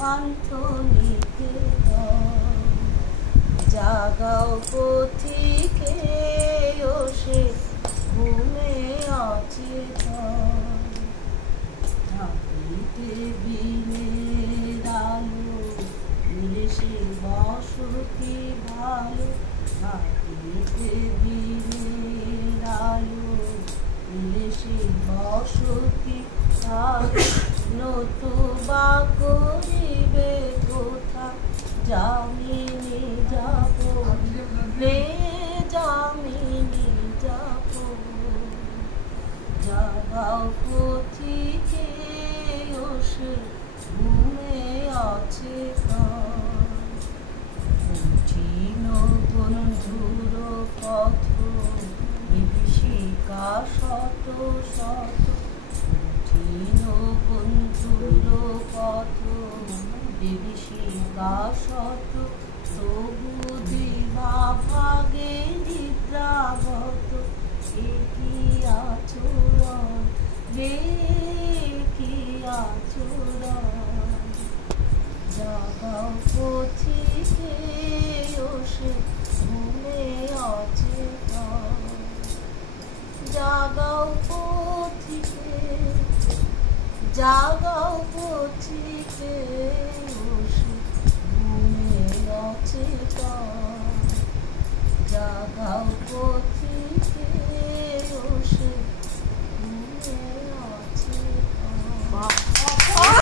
পান্থ নিকেতন। জাগাও পথিকে ও সে ঘুমে অচেতন। থাকিতে দিনের আলো মিলে সে বসতি ভালো। থাকিতে দিনের আলো মিলে সে বসতি ভালো। নতুবা করিবে কোথা যামিনী যাব রে যামিনী যাব। জাগাও পথিকে ও সে ঘুমে অচেতন। কঠিন বন্ধুর পথ বিভীষিকা শত শত। কঠিন বন্ধুর পথ বিভীষিকা শত। তবু দিবা ভাগে নিদ্রাগত। কি আচরণ রে কি আচরণ। জাগাও পথিকে ও সে ঘুমে অচেতন। জাগাও পথিকে জাগাও পথিকে ও সে ঘুমে অচেতন। জাগাও পথিকে ও সে ঘুমে অচেতন।